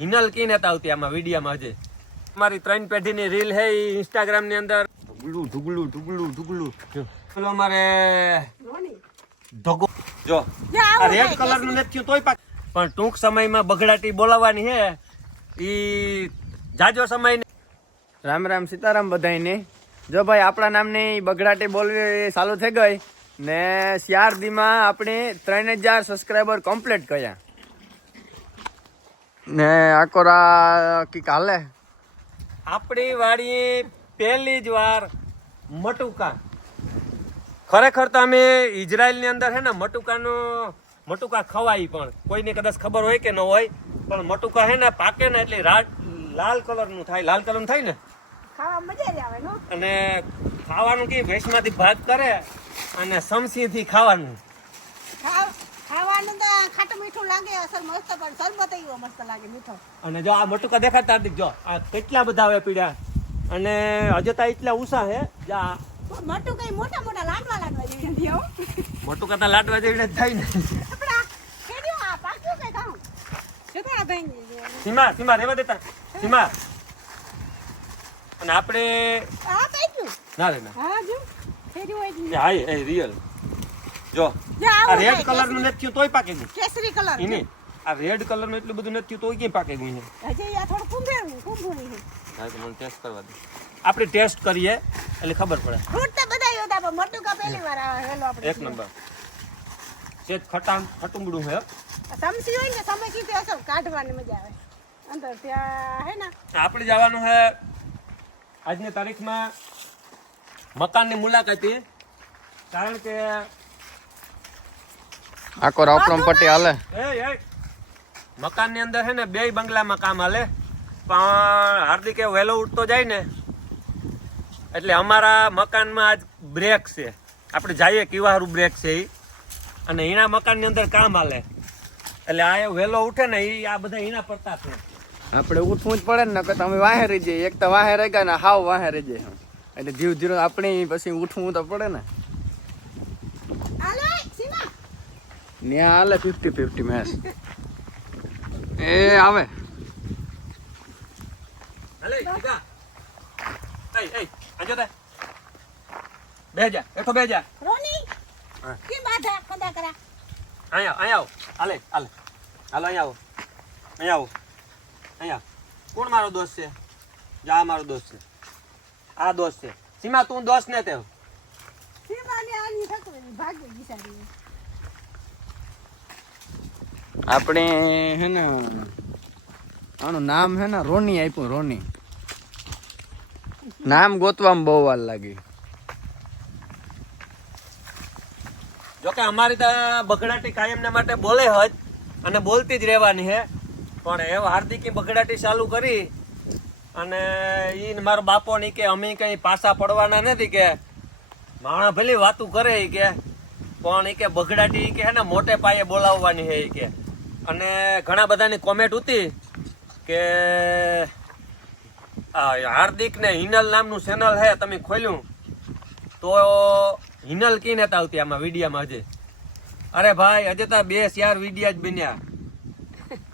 હિનલ કી નતા આવતી આમાં વિડીયામાં હજે. મારી ત્રણ પેઢીની રીલ હે ઈ ઇન્સ્ટાગ્રામની અંદર ઢુગલું ઢુગલું ઢુગલું ઢુગલું પેલો અમારે ધગો જો. આ રેડ કલરનું નથી થયું તોય પાક પણ ટૂંક સમયમાં બગડાટી બોલાવવાની હે ઈ જાજો સમય રામ રામ સીતારામ બધાયને. જો ભાઈ આપણા નામની બગડાટી બોલવી ચાલુ થઈ ગઈ ને ચાર આપણે ત્રણ હજાર સબસ્ક્રાઈબર કમ્પ્લીટ કર્યા. ને આકોરા કી કાલે આપણી વાડી પહેલી જ વાર મટુકા. ખરેખર તો અમે ઇઝરાયલની અંદર હે ને મટુકાનું મટુકા ખવાય પણ. કોઈને કદાચ ખબર હોય કે ન હોય પણ મટુકા હે ને પાકે ને એટલે લાલ કલરનું થાય. લાલ કલરનું થાય ને? મજા આવે અને ખાવાનું કે ભેંસમાંથી ભાત કરે અને સમસી થી ખાવાનું. ખાવ. ખાવાનું તો ખાટું મીઠું લાગે અસર મસ્ત પણ શરબત એવો મસ્ત લાગે મીઠો. અને જો આ મટુકા દેખાતા હાર્દિક જો આ કેટલા બધા આવે પીડ્યા. અને હજતા એટલા ઉષા હે જા. મટુકા મટું મોટા લાડવા લાડવા જેવી નથી આવું મટુકા તો લાડવા જેવી જ થાય ને. આ પાછો સીમા સીમા રેવા દેતા સીમા. અને આપણે ના રે ના. હા જો. હોય એ રિયલ જો. આ આવું રેડ કલરનું નથી તોય પાકે ગયું કેસરી કલર ઈને આ રેડ કલરનું એટલું બધું નથી તોય ક્યાં પાકે ગયું છે હજી આ થોડું કુંભેરું કુંભું છે. હા તો મને ટેસ્ટ કરવા દે. આપણે ટેસ્ટ કરીએ એટલે ખબર પડે. ફ્રૂટ તો બધા હતા પણ પહેલી વાર આવે હેલો આપણે એક નંબર. સેજ ખટામ ખટુંબડું છે હો. સમસી હોય ને સમય કીધે હશે કાઢવાની મજા આવે. અંદર ત્યાં હે ને. આપણે જવાનું છે આજની તારીખમાં મકાનની મુલાકાતે કારણ કે આકોરા ઉપરમ પટ્ટી હાલે. મકાનની અંદર છે ને બે બંગલામાં કામ હાલે. પણ હાર્દિક વહેલો ઉઠતો જાય ને એટલે અમારા મકાનમાં આજ બ્રેક છે. આપણે જઈએ કિવારું બ્રેક છે એ અને એના મકાનની અંદર કામ હાલે. એટલે આ વહેલો ઉઠે ને એ આ બધા એના પડતા છે. આપણે ઉઠવું જ પડે ને નકર તમે વાહે રહી જઈએ એક તો વાહે રહી ગયા ને હાવ વાહે રહી જાય એટલે જીવ ધીરે આપણે પછી ઉઠવું તો પડે ને હાલો સીમા ત્યાં હાલે ફિફ્ટી ફિફ્ટી મેચ એ આવે. હાલે સીધા એય એય આજો તે. બે જા બેઠો બે જા રોની. કેમ બાધા ખંડા કરા? અહીંયા અહીંયા આવો. હાલે હાલે. હાલો અહીંયા આવો. અહીંયા આવો. અહીંયા કોણ મારો દોસ્ત છે? જા આ મારો દોસ્ત છે. આ દોસ્ત છે. સીમા તું દોસ્ત ને તે સીમા ને આની ભાગી ગઈ વિચારી આપણે હે ને, આનું નામ હે ને, રોની આપ્યું, રોની. નામ ગોતવામાં બહુ વાર લાગી. જોકે અમારી તો બગડાટી કાયમના માટે બોલે હજ અને બોલતી જ રહેવાની હે. પણ એ હાર્દિકી બગડાટી ચાલુ કરી અને ઈ મારો બાપો ની કે અમે કઈ પાસા પડવાના નથી કે. માણા ભલે વાતું કરે કે. પણ એ કે બગડાટી કે હે ને, મોટે પાયે બોલાવવાની હે કે. અને ઘણા બધાની કોમેન્ટ હતી કે હાર્દિક ને હિનલ નામનું ચેનલ હે તમે ખોલ્યું. તો હિનલ કી નતા આવતી આમાં વિડીયામાં હજી? અરે ભાઈ, હજે તો બે ચાર વિડીયા જ બન્યા.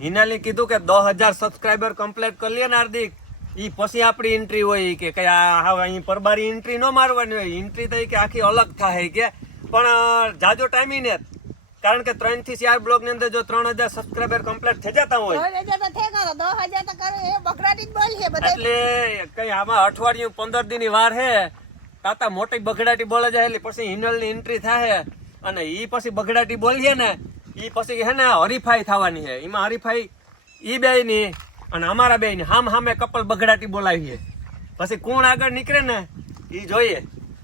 હિનલે કીધું કે દસ હજાર સબસ્ક્રાઈબર કમ્પ્લીટ કરી લે ને હાર્દિક. એ પછી આપણી એન્ટ્રી હોય કે કઈ આ અહીં પરબારી એન્ટ્રી ન મારવાની હોય. એન્ટ્રી તો કે આખી અલગ થાય કે. પણ જાજો ટાઈમ ને કારણ કે ત્રણથી ચાર બ્લોગની અંદર જો ત્રણ હજાર સબસ્ક્રાઈબર કમ્પ્લીટ થઈ જતા હોય એટલે કઈ આમાં અઠવાડિયું પંદર દિન વાર હે તાતા મોટી બગડાટી બોલે જાય એટલે પછી હિનલની એન્ટ્રી થાય અને ઈ પછી બગડાટી બોલીએ ને ઈ પછી હે ને હરીફાઈ થવાની છે એમાં હરીફાઈ ઈ બે ની અને અમારા બે ની હામ હામે કપલ બગડાટી બોલાવીએ. પછી કોણ આગળ નીકળે ને ઈ જોઈએ.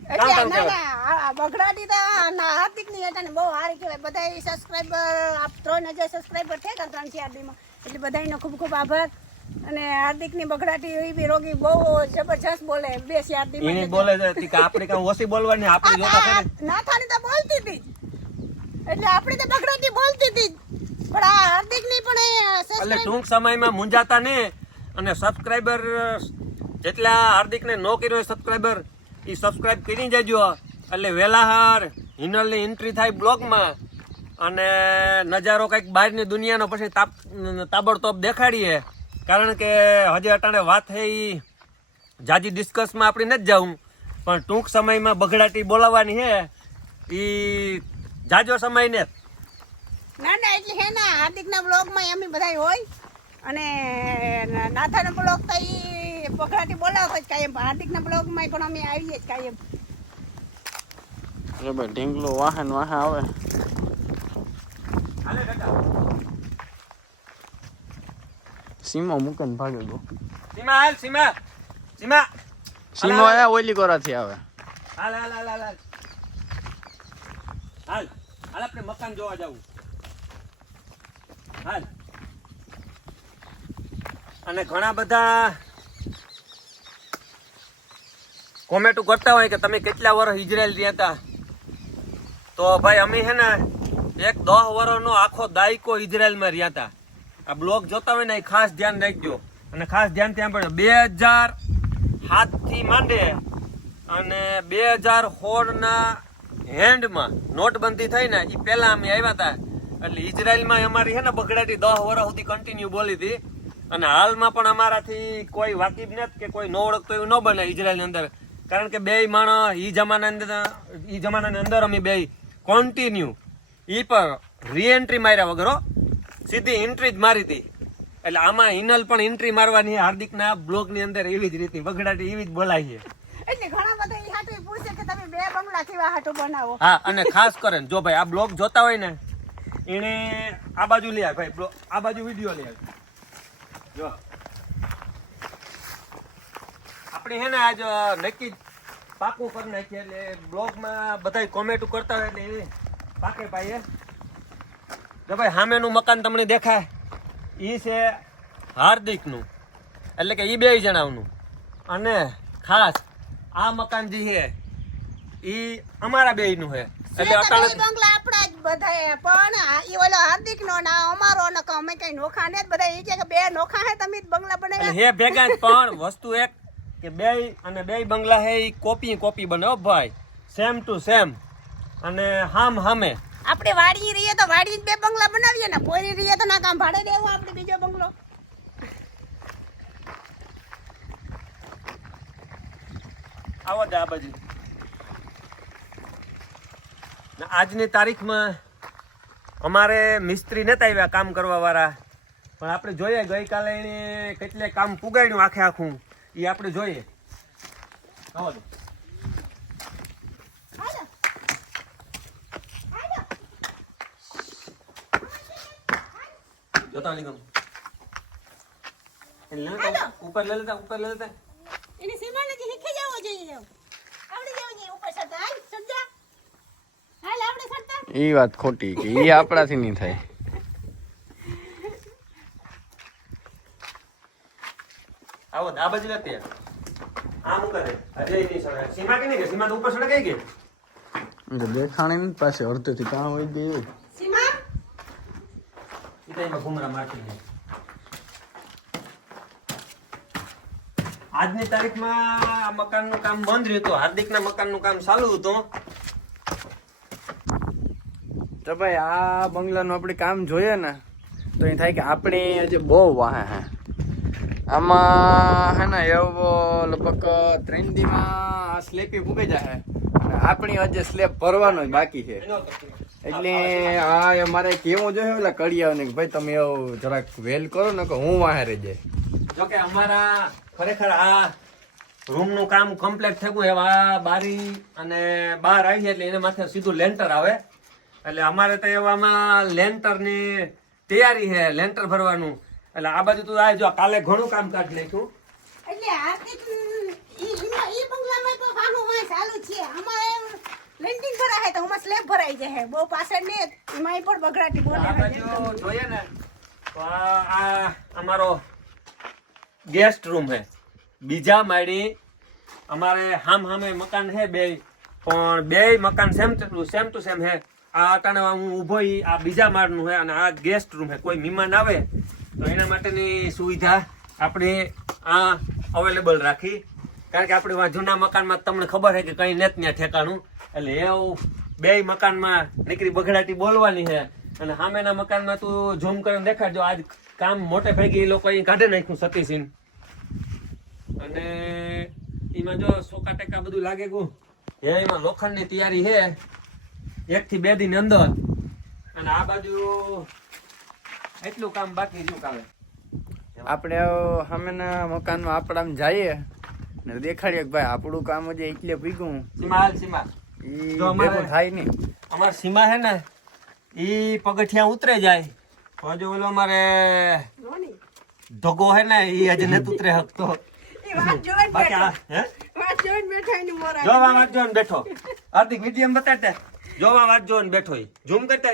એટલે ના. ના બગડાટી તો ના હાર્દિકની ને બહુ સારી કહેવાય. બધા સબસ્ક્રાઈબર આપ ત્રણ હજાર સબસ્ક્રાઈબર થઈ ગયા ત્રણ ચાર દીમાં એટલે બધાનો ખૂબ ખૂબ આભાર. અને હાર્દિકની બગડાટી એવી બી રોગી બહુ જબરજસ્ત બોલે બે ચાર ઈ બોલે છે કે આપણે કાંઈ ઓછી બોલવાની આપણે જોતા ખરી. નાથાની તો બોલતી હતી એટલે આપણે તો બગડાટી બોલતી હતી પણ આ હાર્દિકની પણ એટલે ટૂંક સમયમાં મુંજાતા ને અને સબસ્ક્રાઈબર જેટલા હાર્દિક ને નો કર્યો સબસ્ક્રાઈબર એ સબસ્ક્રાઈબ કરી જજો. એટલે વેલાહાર, હિનલની એન્ટ્રી થાય બ્લોગમાં અને નજારો કંઈક બહારની દુનિયાનો પછી તાપ, તાબડતોબ દેખાડીએ. કારણ કે હજી અટાણે વાત થઈ જાજી ડિસ્કસમાં આપણે નથી જવું પણ ટૂંક સમયમાં બગડાટી બોલાવવાની છે એ જાજો સમય ને. ના ના, એટલે હે ના, હાર્દિકના બ્લોગમાં એમ બધા હોય. અને નાથાના બ્લોગ તો ઈ પકડાટી બોલાવતો જ કાયમ હાર્દિકના બ્લોગમાં પણ અમે આવીએ જ કાયમ જો ભાઈ ઢીંગલો વાહન વાહન આવે. હાલે કાકા. સીમો મુકન ભાગે ગો. સીમા હાલ સીમા. સીમા. સીમો આયા ઓલી કોરાથી આવે. હાલ હાલ હાલ હાલ. હાલ હાલ આપણે મકાન જોવા જવું. હાલ. અને ઘણા બધા કોમેન્ટો કરતા હોય કે તમે કેટલા વર્ષ ઇઝરાયલ રહ્યા હતા? તો ભાઈ, અમે છે ને એક દસ વર્ષનો આખો દાયકો ઇઝરાયલમાં રહ્યા હતા. આ બ્લોગ જોતા હોય ને એ ખાસ ધ્યાન રાખજો. અને ખાસ ધ્યાન ત્યાં પણ બે હજાર સાતથી માંડે અને બે હજાર સોળના હેન્ડમાં નોટબંધી થઈ ને એ પહેલાં અમે આવ્યા હતા. એટલે ઇઝરાયલમાં અમારી છે ને બગડાટી દસ વર્ષ સુધી કન્ટિન્યુ બોલી હતી. અને હાલમાં પણ અમારાથી કોઈ વાકીફ નથી કે કોઈ ન ઓળખતો એવું ન બને ઇઝરાયલની અંદર. કારણ કે બે માણસ ઈ જમાના ઈ જમાનાની અંદર અમે બે કોન્ટિન્યુ ઈ પર રીએન્ટ્રી માર્યા વગર સીધી એન્ટ્રી જ મારી હતી. એટલે આમાં હિનલ પણ એન્ટ્રી મારવાની હાર્દિકના બ્લોગની અંદર એવી જ રીતે બગડાટી એવી જ બોલાય એટલે ઘણા બધા ઈ હાટુ પૂછે કે તમે બે બંગલા કેવા હાટુ બનાવો? હા અને ખાસ કરીને જો ભાઈ આ બ્લોગ જોતા હોય ને એને આ બાજુ લઈ આવે ભાઈ આ બાજુ વીડિયો લઈ આવે. જો. આપણે હે ને આજ નક્કી પાકું કરી નાખીએ એટલે બ્લોગમાં બધા કોમેન્ટ કરતા હોય એટલે એ પાકે ભાઈએ. જો ભાઈ સામેનું મકાન તમને દેખાય. એ છે હાર્દિકનું. એટલે કે એ બે જણાવનું અને ખાસ આ મકાન જે છે એ અમારા બેયનું છે. છે એટલે અટાણે બંગલા આપણા જ બધાય પણ એ ઓલો હાર્દિક નો ના અમારો ને અમે કઈ નોખા ને બધા એ કે બે નોખા હે તમે બંગલા બનાવ્યા. હે ભેગા પણ વસ્તુ એક કે બે અને બે બંગલા હે એ કોપી કોપી બને હો ભાઈ. સેમ ટુ સેમ અને હામ હામે. આપણે વાડી રહીએ તો વાડી બે બંગલા બનાવીએ ને પોરી રહીએ તો ના કામ ભાડે દેવું આપણે બીજો બંગલો. આવો દે આ બાજુ. ને આજની તારીખમાં અમારે મિસ્ત્રી નતા આવ્યા કામ કરવા વાળા પણ આપણે જોઈએ ગઈકાલે એને કેટલે કામ પુગાડ્યું આખે આખું. એ આપણે જોઈએ. આવો દો. હાલો. હાલો. જોતા નહીં ગમ. લે લેતા ઉપર લે લેતા ઉપર લે લેતા. એની સીમાને જે શીખી જવો જોઈએ આવડી જવું જોઈએ ઉપર ચડતા હાલ સમજા હાલ આપણે ચડતા એ વાત ખોટી કે એ આપણાથી નહીં થાય. આવો આ બાજુ લેતી આમ કરે. અજયની સડે સીમા કે નહીં કે સીમા ઉપર સડે કઈ કે? દેખાણી પાસે અડધેથી કાં હોય ગયું સીમા? ઇતાઈમાં ઘુમરા માટી નહીં આજની તારીખમાં આ મકાનનું કામ બંધ રહ્યું હતું. હાર્દિકના મકાનનું કામ ચાલુ હતું. તો ભાઈ આ બંગલાનું આપણે કામ જોઈએ ને તો એ થાય કે આપણે આજે બહુ વાહ હે. આમાં હે ને એવો લગભગ ત્રણ દીમાં સ્લેપી ફૂગી જાય અને આપણી હજે સ્લેપ ભરવાનો બાકી છે. એટલે હા એ મારે કેવું જોઈએ ઓલા કડિયાને કે ભાઈ તમે એવું જરાક વેલ કરો ને કે હું વાહે રહી જાય. જોકે અમારા ખરેખર આ રૂમનું કામ કમ્પ્લીટ થયું એવા બારી અને બહાર આવી એટલે એને માથે સીધું લેન્ટર આવે. એટલે અમારે તો એવામાં લેન્ટરની તૈયારી છે લેન્ટર ભરવાનું. એટલે આ બાજુ તું આવી જો કાલે ઘણું કામ કાઢ નાખ્યું. એટલે આ ઈ ઈ બંગલામાં તો ભાગો હોય ચાલુ છે. અમારે લેન્ટિંગ ભરાય તો અમાર સ્લેબ ભરાઈ જાય બહુ પાછળ ને એમાં પણ બગડાટી બોલે આ બાજુ જોઈએ ને તો આ અમારો ગેસ્ટ રૂમ હે બીજા માળી અમારે હામ હામે મકાન હે બે પણ બે મકાન same to same to same હે આ અટાણે હું ઊભો આ બીજા માળનું છે અને આ ગેસ્ટ રૂમ હે કોઈ મહેમાન આવે તો એના માટેની સુવિધા આપણે આ અવેલેબલ રાખી. કારણ કે આપણે જૂના મકાનમાં તમને ખબર છે કે કંઈ નેત ત્યાં ઠેકાણું. એટલે એવું બે મકાનમાં નીકળી બગડાટી બોલવાની છે અને સામેના મકાનમાં તું ઝૂમ કરીને દેખાડજો. આજ કામ મોટે ભાગે એ લોકો અહીં કાઢી નાખ્યું સતીશીન. અને એમાં જો સોકા ટેકા બધું લાગે ગયું. હે, એમાં લોખંડની તૈયારી છે એકથી બે દિન અંદર. અને આ બાજુ એટલું કામ બાકી રહ્યું કાલે આપણે સામેના મકાનમાં આપણામાં જઈએ ને દેખાડીએ કે ભાઈ આપણું કામ જ એટલે ભીગું. સીમા હાલ સીમા. ઈ તો અમારે- થાય નહીં. અમાર સીમા હે ને ઈ પગથિયા ઉતરે જાય. હજુ ઓલો અમારે ધગો હે ને ઈ હજી નથી ઉતરે હકતો. જોવા વાત જોઈને બેઠો. હાર્દિક મીડિયમ બતાડતે. જોવા વાત જોઈને બેઠો ઈ. ઝૂમ કરતા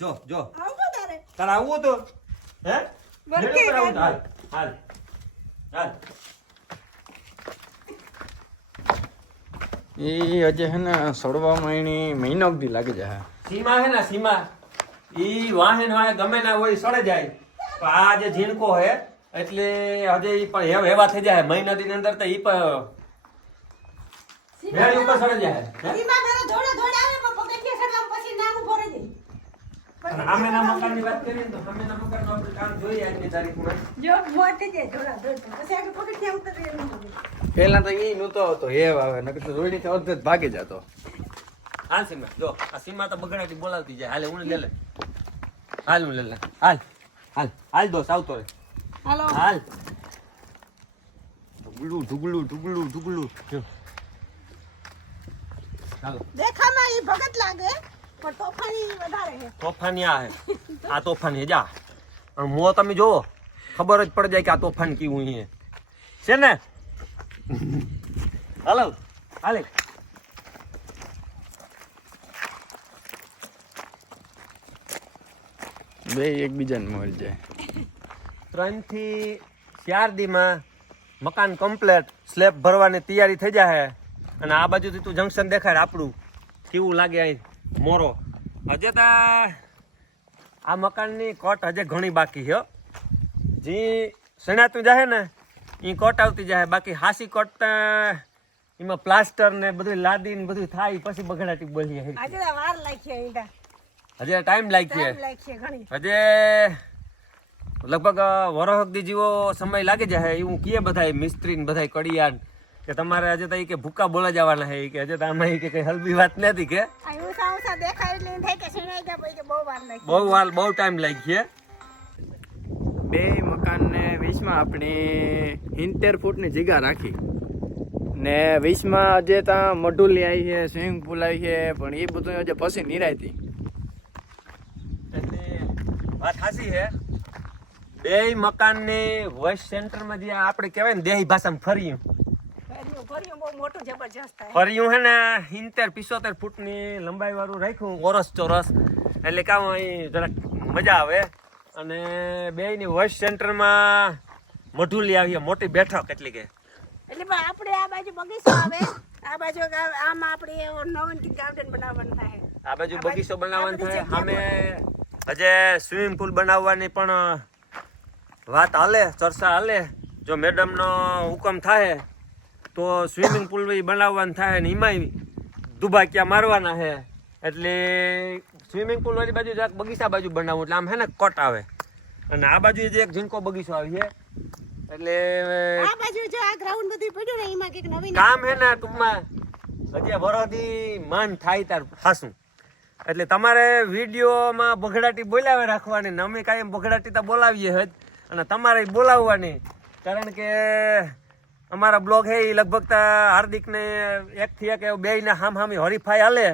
જો જો. આવો તારે. તારે આવવું તો. હે હાલ હાલ હાલ. એ અજે હે ને સડવામાં મહિની મહિનો સુધી લાગી જાય સીમા હે ને સીમા. ઈ વાહે ને વાહે ગમે ના હોય સડે જાય. પણ આ જે ઝીણકો હે એટલે હજે ઈ પણ હેવ હેવા થઈ જાય. મહિના દિન અંદર તો ઈ પણ ઉપર સડે જાય. સીમા ઘરે ધોળે ધોળે આવે પણ પગથિયે ચડવા પછી નામ ઊભો રહી જાય. અને મકાનની વાત કરીએ તો સામેના મકાનનું આપણે કામ જોઈએ આજની તારીખમાં. જો મોર થઈ ધોળા ધોળે. પછી આગળ પગથિયા ઉતરે એમ પેલા તો ઈ નતો આવતો હેવ આવે નકર તો રોહિણી અડધ અર્ધ ભાગી જતો. હાલ સીમા જો આ સીમા તો બગડાટી બોલાવતી જાય. હાલે હું લે લે હાલ હું લે લે હાલ હાલ હાલ દોસ્ત આવતો રે હાલો. હાલ. ઢુગલું ઢુગલું ઢુગલું ઢુગલું. ચાલો દેખામાં ઈ ભગત લાગે. પણ તોફાની વધારે છે. તોફાની આ છે. આ તોફાની જા. અને મો તમે જોવો ખબર જ પડી જાય કે આ તોફાન કેવું છે. છે ને? હાલો. હાલે. બે એકબીજાને મળી જાય. ત્રણથી ચાર દીમાં મકાન કમ્પ્લેટ સ્લેબ ભરવાની તૈયારી થઈ જાય અને આ બાજુથી તું જંકશન દેખાય આપણું. કેવું લાગે અહીં? મોરો. હજે તો આ મકાનની કોટ હજે ઘણી બાકી છે હો. જે સણાતું જાય ને એ કોટ આવતી જાય બાકી હાસી કોટ તો એમાં પ્લાસ્ટર ને બધું લાદી ને બધું થાય પછી બગડાટી બોલીએ હજે વાર લાગી હજે ટાઈમ લાગી હજે લગભગ વરહકદી જેવો સમય લાગી જાય એવું કીએ બધાય મિસ્ત્રી ને બધાય કડિયાન કે તમારે હજે તો એ કે ભૂકા બોલા જવાના હે કે હજે તો આમાં એ કે કઈ હલબી વાત નથી કે. ઉષા દેખાય એટલે થાય કે શેણાઈ ગયા પછી બહુ વાર લાગી. બહુ વાર બહુ ટાઈમ લાગી છે. બે મકાનને વીસમાં આપણે ઇન્ટેર ફૂટની જગ્યા રાખી. ને વીસમાં હજે ત્યાં મઢુલી આવી છે સ્વિમિંગ પુલ આવી છે પણ એ બધું હજે પછી નિરાયતી. એટલે વાત સાચી છે. બે મકાનની વોઇસ સેન્ટરમાં જે આપણે કહેવાય ને દેહી ભાષામાં ફર્યું. ફર્યું બહુ મોટું જબરજસ્ત થાય. ફર્યું હે ને ઇન્તેર પિસોતેર ફૂટની લંબાઈ વાળું રાખ્યું ઓરસ ચોરસ એટલે કામ અહીં જરાક મજા આવે. અને બેયની વોઇસ સેન્ટરમાં મઢુલી આવી મોટી બેઠક એટલી કે. એટલે પણ આપણે આ બાજુ બગીચો આવે. આ બાજુ આમ આપણે એવો ગાર્ડન બનાવવાનું થાય. આ બાજુ બગીચો બનાવવાનું થાય. અમે હજે સ્વિમિંગ પુલ બનાવવાની પણ વાત હાલે ચર્ચા હાલે. જો મેડમનો હુકમ થાય તો સ્વિમિંગ પુલ બી બનાવવાનું થાય ને એમાંય દુબાકિયા મારવાના છે એટલે સ્વિમિંગ પુલ વાળી બાજુ જરાક બગીચા બાજુ બનાવવું એટલે આમ હે ને કોટ આવે. અને આ બાજુ જે એક ઝીણકો બગીચો આવી છે એટલે આ બાજુ જો આ ગ્રાઉન્ડ બધું પડ્યું ને એમાં કંઈક નવીન કામ હે ને ટૂંકમાં હજી વરદી મન થાય તાર હાસું. એટલે તમારે વિડીયોમાં બગડાટી બોલાવે રાખવાની ને અમે કાંઈ બગડાટી તો બોલાવીએ જ. અને તમારે બોલાવવાની. કારણ કે અમારા બ્લોગ હે એ લગભગ હાર્દિકને એકથી એક એવું બેયને હામ હામી હરીફાઈ હાલે.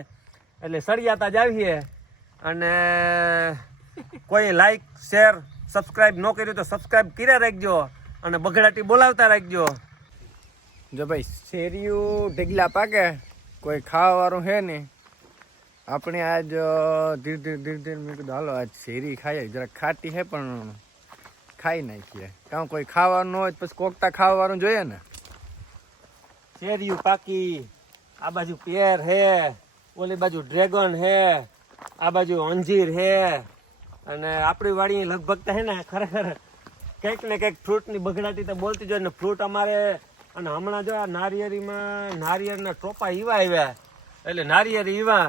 એટલે સળિયાતા જ આવીએ. અને કોઈ લાઈક શેર સબસ્ક્રાઈબ ન કર્યું તો સબસ્ક્રાઈબ કર્યા રાખજો અને બગડાટી બોલાવતા રાખજો. જો ભાઈ શેરીયું ઢગલા પાકે, કોઈ ખાવાવાળું હે ને આપણે આજ ધીરે ધીરે ધીરે ધીરે મેં કીધું, હાલો, આજ શેરી ખાઈએ, જરાક ખાટી હે પણ ખાઈ નાખીએ. કાં કોઈ ખાવાનું હોય પછી કોકતા ખાવાનું જોઈએ ને. શેરિયું પાકી. આ બાજુ પેર હે, ઓલી બાજુ ડ્રેગન હે, આ બાજુ અંજીર હે. અને આપણી વાડી લગભગ તો હે ને ખરેખર કંઈક ને કંઈક ફ્રૂટની બગડાટી તો બોલતી જોઈએ ને ફ્રૂટ અમારે અને હમણાં જો આ નારિયેરીમાં નારિયેળના ટોપા ઈવા આવ્યા. એટલે નારિયેરી ઈવા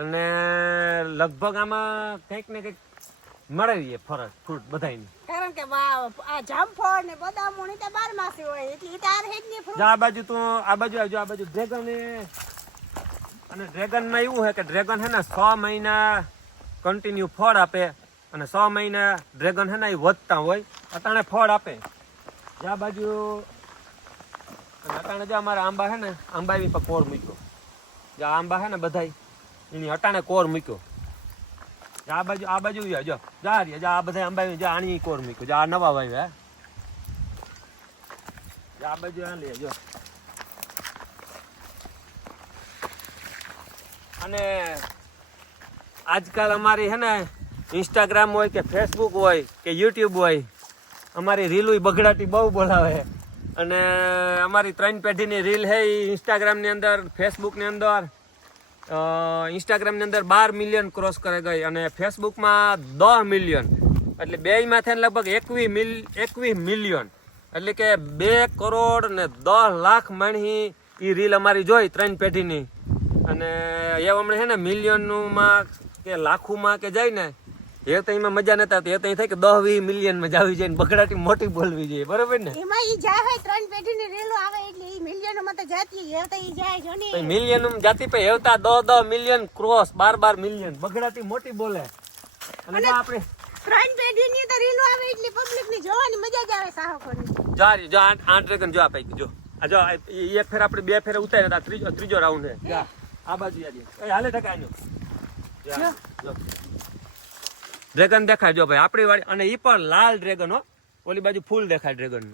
અને લગભગ આમાં કંઈક ને કંઈક મળે ફરજ ફ્રૂટ બધાયની. કારણ કે આ જામફળ ને બદામો તે બાર માસી હોય એટલે ઈ તાર હેજની ફ્રૂટ આ બાજુ તો આ બાજુ આવજો આ બાજુ ડ્રેગન અને ડ્રેગનમાં એવું છે કે ડ્રેગન હે ને છ મહિના કન્ટિન્યુ ફળ આપે અને 6 મહિના ડ્રેગન હે ને એ વધતા હોય અટાણે ફળ આપે. જે આ બાજુ અટાણે જો અમારા આંબા હે ને આંબા એની પર કોર મૂક્યો. જે આંબા હે ને બધાય એની અટાણે કોર મૂક્યો. આ બાજુ આ બાજુ જો જો. જા રે આ બધા અંબાઈ જા, આની કોર મીકો જો, આ નવા ભાઈ હે. આ બાજુ, આ લે, જો. અને આજકાલ અમારી, હે ને ઇન્સ્ટાગ્રામ હોય કે ફેસબુક હોય કે યુટ્યુબ હોય, અમારી રીલુય બગડાટી બહુ બોલાવે. અને અમારી ત્રણ પેઢીની રીલ હે એ ઇન્સ્ટાગ્રામની અંદર ફેસબુકની અંદર. ઇન્સ્ટાગ્રામની અંદર બાર મિલિયન ક્રોસ કરે ગઈ અને ફેસબુકમાં દસ મિલિયન એટલે બેયમાં થઈને લગભગ એકવીસ મિલ, એકવીસ મિલિયન એટલે કે બે કરોડ ને દસ લાખ માણસી એ રીલ અમારી જોઈ ત્રણ પેઢીની. અને એ હમણાં છે ને મિલિયનનું કે લાખોમાં કે જાય ને એ તો એમાં મજા નતા એ તો થાય કે દસ વીસ મિલિયનમાં જાવી જાય બગડાટી મોટી બોલવી જોઈએ. બરોબર ને? એમાં ઈ જાય હોય ત્રણ પેઢી ની રેલો આવે એટલે ઈ મિલિયનમાં તો જાતી એ તો ઈ જાય જો ને મિલિયન જાતિ પે હેવતા દસ દસ મિલિયન ક્રોસ બાર બાર મિલિયન બગડાટી મોટી બોલે. અને આપણે ત્રણ પેઢી ની તો રેલો આવે એટલે પબ્લિકની જોવાની મજા જ આવે સાહકોની. જા રી, જો આ આ ડ્રેગન જો આ પૈકી જો. આ જો એક ફેર આપણે બે ફેર ઉતાર્યા હતા ત્રીજો ત્રીજો રાઉન્ડ છે. આ બાજુ યાર હાલે ટકા જા, જો. ડ્રેગન દેખાય જો ભાઈ આપણી વાળી અને એ પણ લાલ ડ્રેગન હો. ઓલી બાજુ ફૂલ દેખાય ડ્રેગન.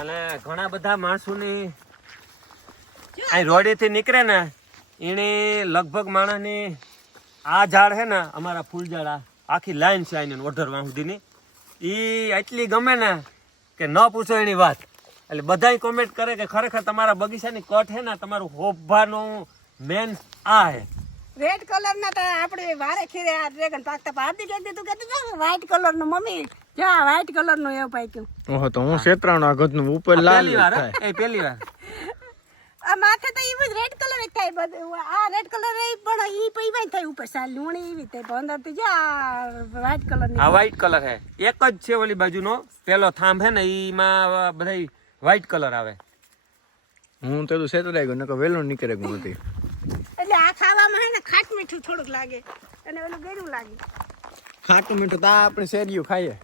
અને ઘણા બધા માણસોની અહીં રોડીથી નીકળે ને એને લગભગ માણસની આ ઝાડ છે ને અમારા ફૂલ ઝાડ આખી લાઈન છે આની ઓઢર વાં સુધીની. એ એટલી ગમે ને કે ન પૂછો એની વાત. એટલે બધાય કોમેન્ટ કરે કે ખરેખર તમારા બગીચાની કટ છે ને તમારું હોભાનું મેન આ હે. રેડ કલર ના તો આપણે વારે ખીરે આ ડ્રેગન પાકતા પાડી કે તું કે તું વ્હાઈટ કલરનું મમ્મી જા વ્હાઈટ કલરનું એવું પાક્યું. ઓહો તો હું શેત્રાણો આ ગધનું ઉપર આ લાલ વાર થાય. એ પહેલી વાર. આ માથે તો એવું જ રેડ કલર જ થાય બધું. આ રેડ કલર એ પણ ઈ પૈવાય થાય ઉપર સાલ લુણી એવી થાય પણ અંદર તો જા વ્હાઈટ કલરની આ વ્હાઈટ કલર હે. એક જ છે ઓલી બાજુનો. પેલો થાંભ હે ને એમાં બધા વ્હાઈટ કલર આવે. હું તો શેતરાઈ ગયો નકર વેલો નીકળે ગયું હતી એટલે આ ખાવામાં હે ને ખાટ મીઠું થોડુંક લાગે અને ઓલું ગેરું લાગે. ખાટું મીઠું તો આ આપણે શેરીયું ખાઈએ.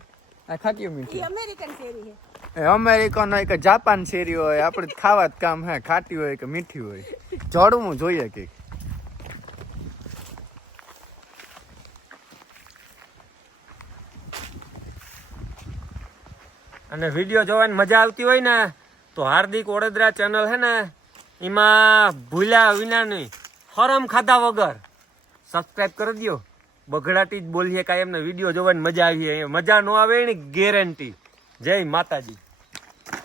આ ખાટીયું મીઠું. અમેરિકન શેરી હે. એ અમેરિકન હોય કે જાપાન શેરી હોય આપણે ખાવા જ કામ હે ખાટી હોય કે મીઠી હોય. જડવું જોઈએ કે અને વીડિયો જોવાની મજા આવતી હોય ને, તો હાર્દિક ઓડેદરા ચેનલ હે ને, એમાં ભૂલ્યા વિના નહીં હરમ ખાધા વગર સબસ્ક્રાઇબ કરી દો બગડાટી જ બોલીએ કાંઈ એમને વીડિયો જોવાની મજા આવી મજા ન આવે એની ગેરંટી જય માતાજી.